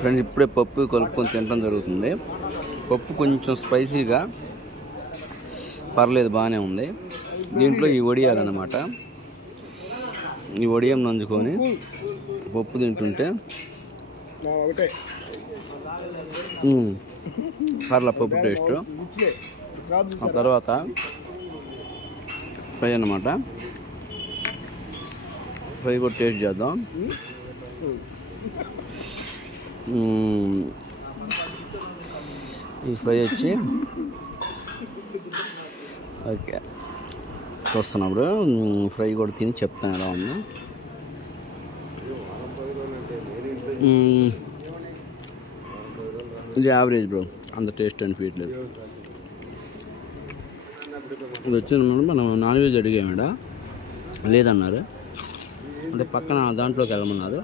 Friends ఇప్పుడే పప్పు కలుపుకొని తినడం జరుగుతుంది. పప్పు కొంచెం స్పైసీగా పర్లేదు, బాగానే ఉంది. దీంట్లో ఈ వడియాలన్నమాట. ఈ వడియం నంచుకొని పప్పు తింటుంటే పర్లా పప్పు టేస్ట్. ఆ తర్వాత ఫ్రై అన్నమాట. ఫ్రై కూడా టేస్ట్ చేద్దాం. ఈ ఫ్రై వచ్చి ఓకే చూస్తున్నప్పుడు ఫ్రై కూడా తిని చెప్తాను ఎలా ఉంది. ఇది యావరేజ్ బ్రో, అంత టేస్ట్ అనిపించలేదు. ఇది వచ్చినప్పుడు మనం నాన్ వెజ్ అడిగామేడా, లేదన్నారు. అంటే పక్కన దాంట్లోకి వెళ్ళమన్నారు.